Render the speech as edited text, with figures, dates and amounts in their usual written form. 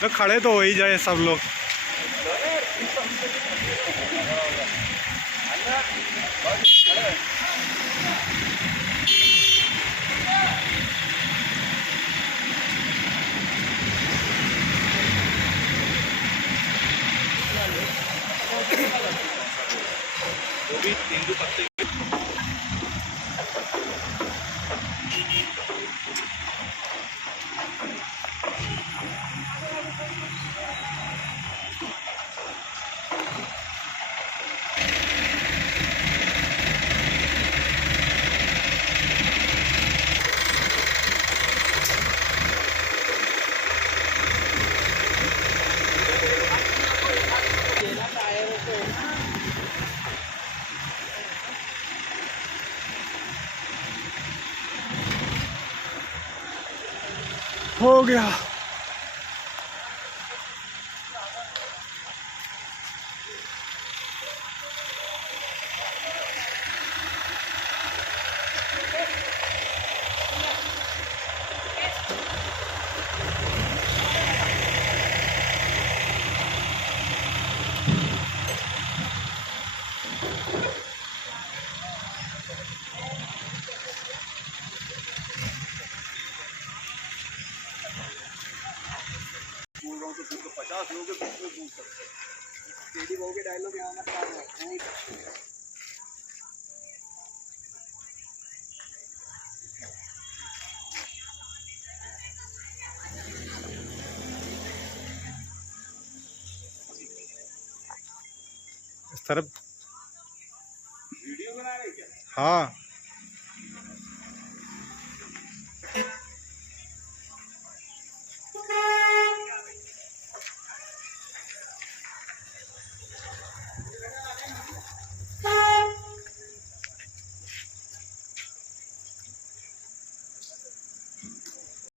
तो खड़े तो हो ही जाए सब लोग। वो भी तेंदू पत्ते हो गया। बोल रहा हूँ तो 50 लोग के बीच में पूछ सकते हैं। टेडी बहू के डायलॉग यहाँ मत मारना। इस तरफ वीडियो बना रहे क्या? हाँ।